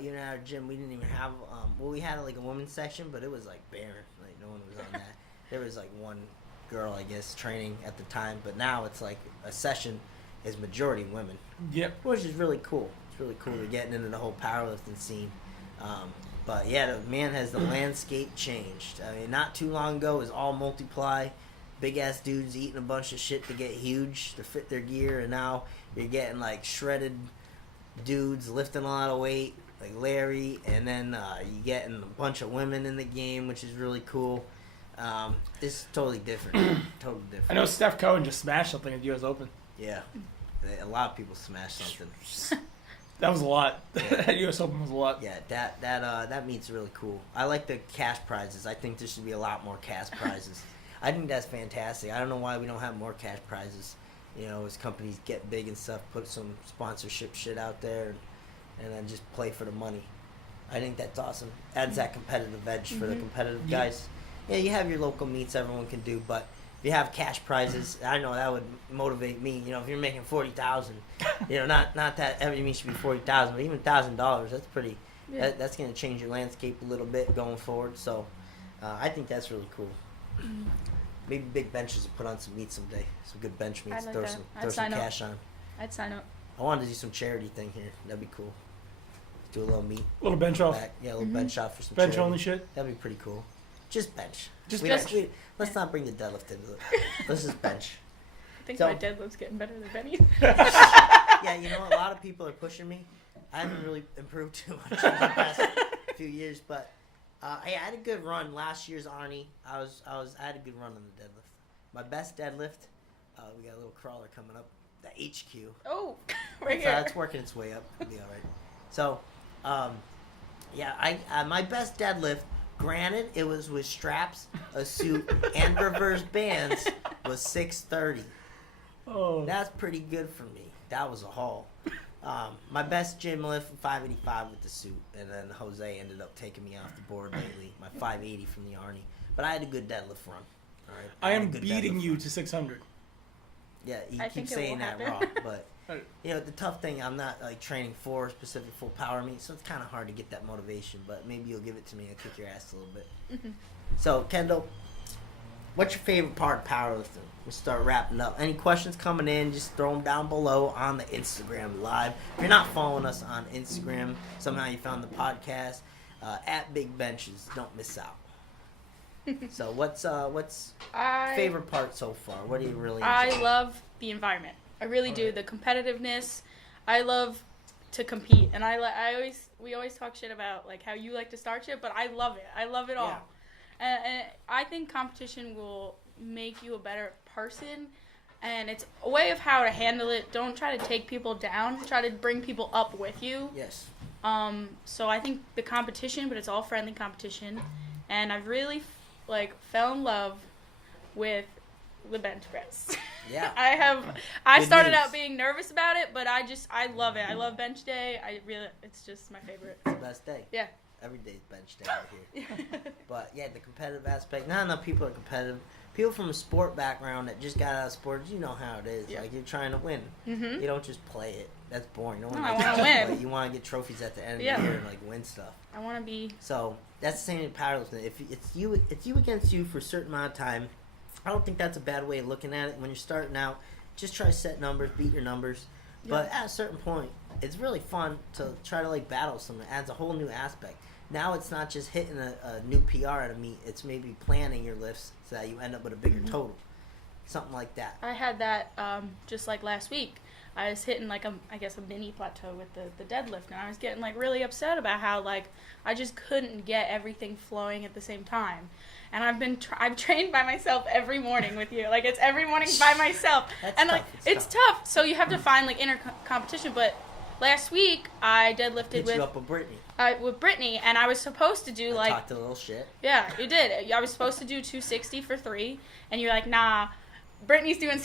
Even at our gym, we didn't even have. We had like a women's section, but it was like barren. Like no one was on that. There was like one girl, I guess, training at the time, but now it's like a session is majority women. Yep. Which is really cool. It's It's really cool. They're getting into the whole powerlifting scene. But yeah, man, has the landscape changed. I mean, not too long ago, it was all multiply. Big ass dudes eating a bunch of shit to get huge to fit their gear, and now you're getting like shredded dudes lifting a lot of weight, like Larry, and then you getting a bunch of women in the game, which is really cool. It's totally different. Totally different. I know Steph Cohen just smashed something at US Open. Yeah, a lot of people smash something. That was a lot. Yeah. US Open was a lot. Yeah, that meet's really cool. I like the cash prizes. I think there should be a lot more cash prizes. I think that's fantastic. I don't know why we don't have more cash prizes. You know, as companies get big and stuff, put some sponsorship shit out there, and then just play for the money. I think that's awesome. Adds that competitive edge for the competitive guys. Yeah, you have your local meets everyone can do, but if you have cash prizes, I know that would motivate me. You know, if you're making $40,000, you know, not that every meet should be $40,000, but even $1,000, that's pretty. Yeah. That's going to change your landscape a little bit going forward. So, I think that's really cool. Maybe Big Benchas will put on some meets someday. Some good bench meets. I'd like throw that. some I'd sign up. cash on. I'd sign up. I wanted to do some charity thing here. That'd be cool. Do a little meet. A little bench off. Back. Yeah, a little bench off for some Bench charity. only shit. That'd be pretty cool. Just bench. Just We bench. don't- let's not bring the deadlift into it. Let's just bench. I think So- my deadlift's getting better than Benny's. Yeah, you know, a lot of people are pushing me. I haven't really improved too much in the past few years, but I had a good run last year's Arnie. I had a good run on the deadlift. My best deadlift. We got a little crawler coming up. The HQ. Oh, right So here. it's working its way up. It'll be all right. So, yeah, I my best deadlift. Granted, it was with straps, a suit, and reverse bands. Was 630. Oh. That's pretty good for me. That was a haul. My best gym lift, 585 with the suit, and then Jose ended up taking me off the board lately. My 580 from the Arnie, but I had a good deadlift run. All right, I had a am good beating deadlift you run. to 600. Yeah, you I keep think it saying will that happen. wrong, but you know the tough thing. I'm not like training for specific full power meet, so it's kind of hard to get that motivation. But maybe you'll give it to me and kick your ass a little bit. So Kendall, what's your favorite part of powerlifting? We'll start wrapping up. Any questions coming in, just throw them down below on the Instagram live. If you're not following us on Instagram, somehow you found the podcast at Big Benchas. Don't miss out. So what's favorite part so far? What do you really enjoy? I love the environment. I really do. The competitiveness. I love to compete, and we always talk shit about like how you like to start shit, but I love it. I love it all. And I think competition will make you a better person, and it's a way of how to handle it. Don't try to take people down. Try to bring people up with you. Yes. So I think the competition, but it's all friendly competition, and I've really fell in love with the bench press. Yeah. I Good started news. out being nervous about it, but I love it. I love bench day. It's just my favorite. It's the best day. Yeah. Every day's bench day out here. But yeah, the competitive aspect. Not enough people are competitive. People from a sport background that just got out of sports, you know how it is. Yeah. Like you're trying to win. Mm-hmm. You don't just play it. That's boring. No one No, I likes wanna to win. play. You want to get trophies at the end of Yeah. the year and like win stuff. I want to be. So that's the same in powerlifting. If it's you against you for a certain amount of time, I don't think that's a bad way of looking at it. When you're starting out, just try to set numbers, beat your numbers. But at a certain point, it's really fun to try to like battle someone. It adds a whole new aspect. Now it's not just hitting a new PR at a meet. It's maybe planning your lifts so that you end up with a bigger total. Something like that. I had that just like last week. I was hitting like a mini plateau with the deadlift, and I was getting like really upset about how like I just couldn't get everything flowing at the same time. And I've trained by myself every morning with you. Like it's every morning by myself. That's and tough. like it's tough. So you have to find like inner competition. But last week I deadlifted Hit you up with Brittany. with Brittany, and I was supposed to do like Talked a little shit. yeah, you did. I was supposed to do 260 for 3, and you're like, nah, Brittany's doing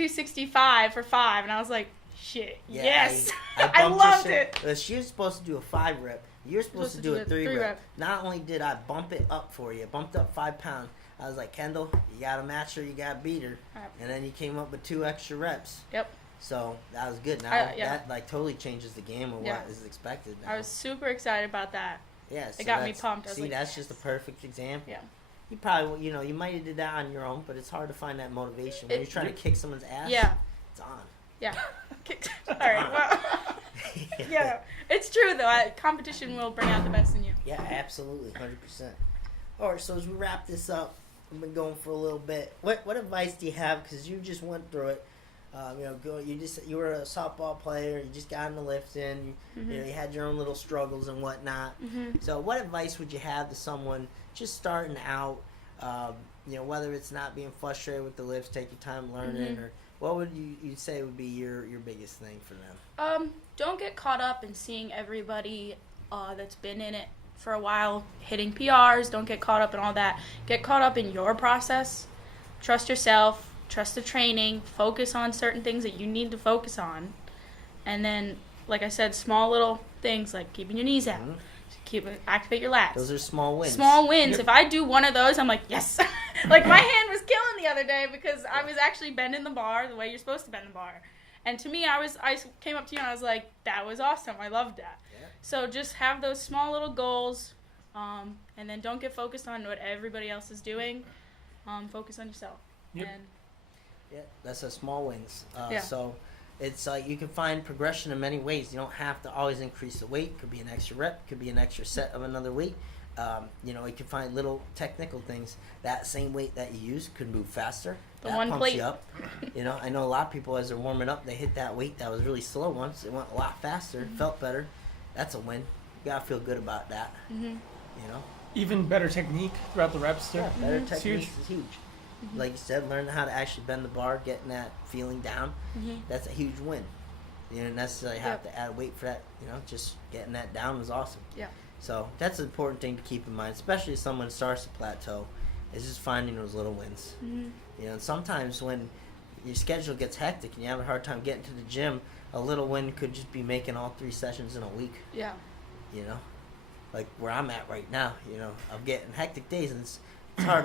265 for 5, and I was like, shit, Yeah, yes, I I bumped your loved shit. it. She was supposed to do a 5 rep. You're supposed to do a 3 rep. rep. Not only did I bump it up for you, bumped up 5 pounds. I was like, Kendall, you gotta match her, you gotta beat her, Right. and then you came up with 2 extra reps. Yep, So that was good. Now that like totally changes the game of Yeah. what is expected. Now. I was super excited about that. Yeah, so it got me that's- pumped. I was See, like, that's yes. just a perfect example. Yeah. You probably, you might have did that on your own, but it's hard to find that motivation when you're trying to kick someone's ass. Yeah. It's on. Yeah. All right. Well, Yeah, it's true though. Competition will bring out the best in you. Yeah, absolutely, 100%. All right, so as we wrap this up, we've been going for a little bit. What advice do you have? Because you just went through it. You were a softball player. You just got into lifting. You had your own little struggles and whatnot. So, what advice would you have to someone just starting out? Whether it's not being frustrated with the lifts, take your time learning, or what would you say would be your biggest thing for them? Don't get caught up in seeing everybody that's been in it for a while hitting PRs. Don't get caught up in all that. Get caught up in your process. Trust yourself. Trust the training. Focus on certain things that you need to focus on. And then, like I said, small little things like keeping your knees out. Activate your lats. Those are small wins. Small wins. Yep. If I do one of those, I'm like, yes. Like, my hand was killing the other day because I was actually bending the bar the way you're supposed to bend the bar. And to me, I came up to you and I was like, that was awesome. I loved that. Yeah. So just have those small little goals, and then don't get focused on what everybody else is doing. Focus on yourself. Yep. And Yeah, that's a small wins. Yeah. So it's like you can find progression in many ways. You don't have to always increase the weight. Could be an extra rep. Could be an extra set of another weight. You can find little technical things. That same weight that you use could move faster. The that one pumps plate. you up. I know a lot of people as they're warming up, they hit that weight that was really slow once. It went a lot faster. Felt better. That's a win. You gotta feel good about that. Even better technique throughout the reps too. Yeah, better It's technique is huge. Like you said, learning how to actually bend the bar, getting that feeling down. That's a huge win. You don't necessarily have to add weight for that. Just getting that down is awesome. Yeah. So that's an important thing to keep in mind, especially if someone starts to plateau, is just finding those little wins. And sometimes when your schedule gets hectic and you have a hard time getting to the gym, a little win could just be making all 3 sessions in a week. Yeah. Like where I'm at right now, I'm getting hectic days and it's hard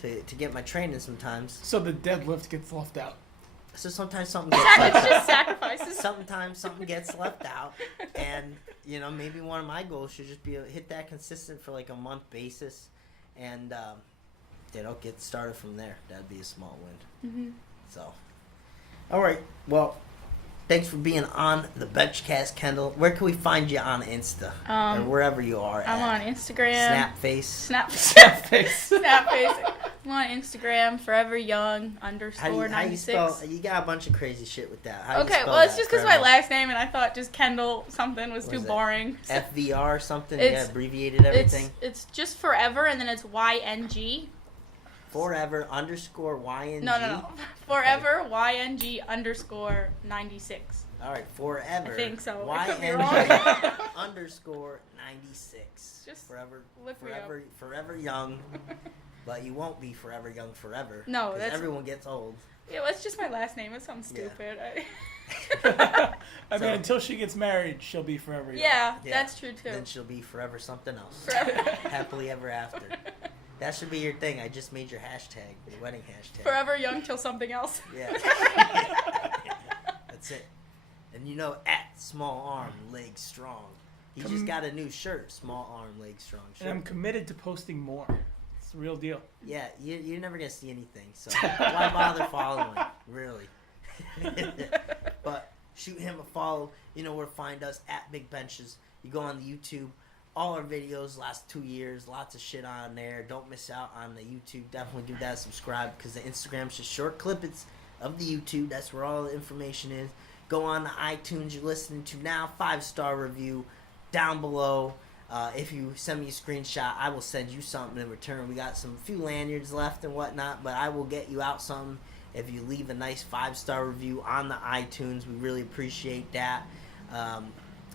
to get my training sometimes. So the deadlift gets left out. So sometimes something gets left It's out. just sacrifices. Sometimes something gets left out, and maybe one of my goals should just be to hit that consistent for like a month basis, and get started from there. That'd be a small win. So, all right. Well, thanks for being on the Benchcast, Kendall. Where can we find you on Insta or wherever you are? I'm on Instagram. Snapface. Snapface. Snapface. I'm on Instagram, foreveryoung _ How you 96. spell? You got a bunch of crazy shit with that. How do you Okay, spell well, it's that just for because my everyone? last name, and I thought just Kendall something was too is it? boring. So FVR something. It's- Abbreviated everything. It's just forever, and then it's YNG. Forever _YNG. No. Forever YNG _ 96. All right, forever. I think so. I could be wrong. YNG _ 96. Just forever, look me up. forever young. But you won't be forever young forever. No, 'cause that's- everyone gets old. Yeah, well, it's just my last name. It's something Yeah. stupid. I mean, until she gets married, she'll be forever young. Yeah, Yeah. that's true too. Then she'll be forever something else. Forever. Happily ever after. That should be your thing. I just made your hashtag, your wedding hashtag. Forever young till something else. Yeah. That's it. And at small arm, leg strong. He just got a new shirt, small arm, leg strong shirt. And I'm committed to posting more. It's the real deal. Yeah, you're never going to see anything, so why bother following, really? But shoot him a follow. You know where to find us, at Big Benchas. You go on the YouTube. All our videos, last 2 years, lots of shit on there. Don't miss out on the YouTube. Definitely give that a subscribe because the Instagram's just short clippets of the YouTube. That's where all the information is. Go on the iTunes you're listening to now. 5-star review down below. If you send me a screenshot, I will send you something in return. We got some few lanyards left and whatnot, but I will get you out something if you leave a nice 5-star review on the iTunes. We really appreciate that.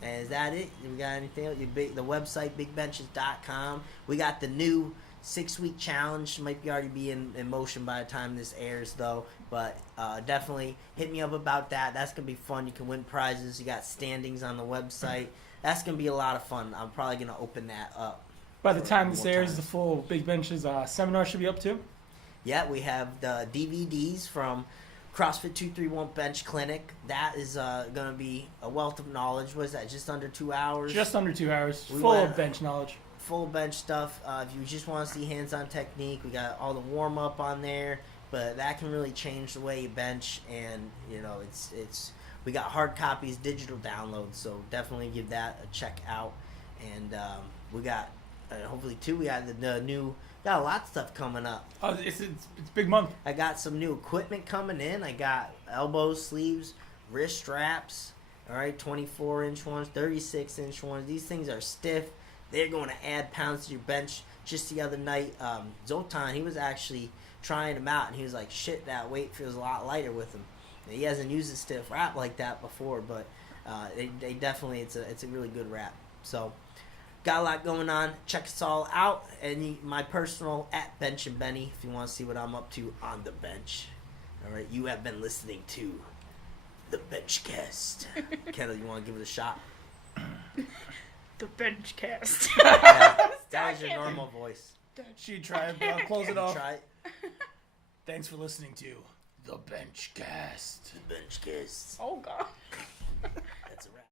And is that it? We got anything else? The website, bigbenchas.com. We got the new 6-week challenge. Might be already in motion by the time this airs, though. But definitely hit me up about that. That's going to be fun. You can win prizes. You got standings on the website. That's going to be a lot of fun. I'm probably going to open that up. By the time one this more airs, time. the full Big Benches seminar should be up too. Yeah, we have the DVDs from CrossFit 231 Bench Clinic. That is going to be a wealth of knowledge. What is that, just under 2 hours? Just under 2 hours. We Full went- of bench knowledge. Full bench stuff. If you just want to see hands-on technique, we got all the warm-up on there. But that can really change the way you bench, and it's we got hard copies, digital downloads, so definitely give that a check out. And we got hopefully too. We got the new. Got a lot of stuff coming up. Oh, it's big month. I got some new equipment coming in. I got elbow sleeves, wrist straps. All right, 24-inch ones, 36-inch ones. These things are stiff. They're going to add pounds to your bench. Just the other night, Zoltan, he was actually trying them out, and he was like, shit, that weight feels a lot lighter with him. And he hasn't used a stiff wrap like that before, but they definitely, it's a really good wrap. So, got a lot going on. Check us all out. And my personal @BenchAndBenny if you want to see what I'm up to on the bench. All right, you have been listening to the Benchcast. Kendall, you want to give it a shot? The Benchcast. Yeah, that was your normal voice. She tried. I'll close it off. Try it. Thanks for listening to the Benchcast. The Benchcast. Oh, God. That's a wrap.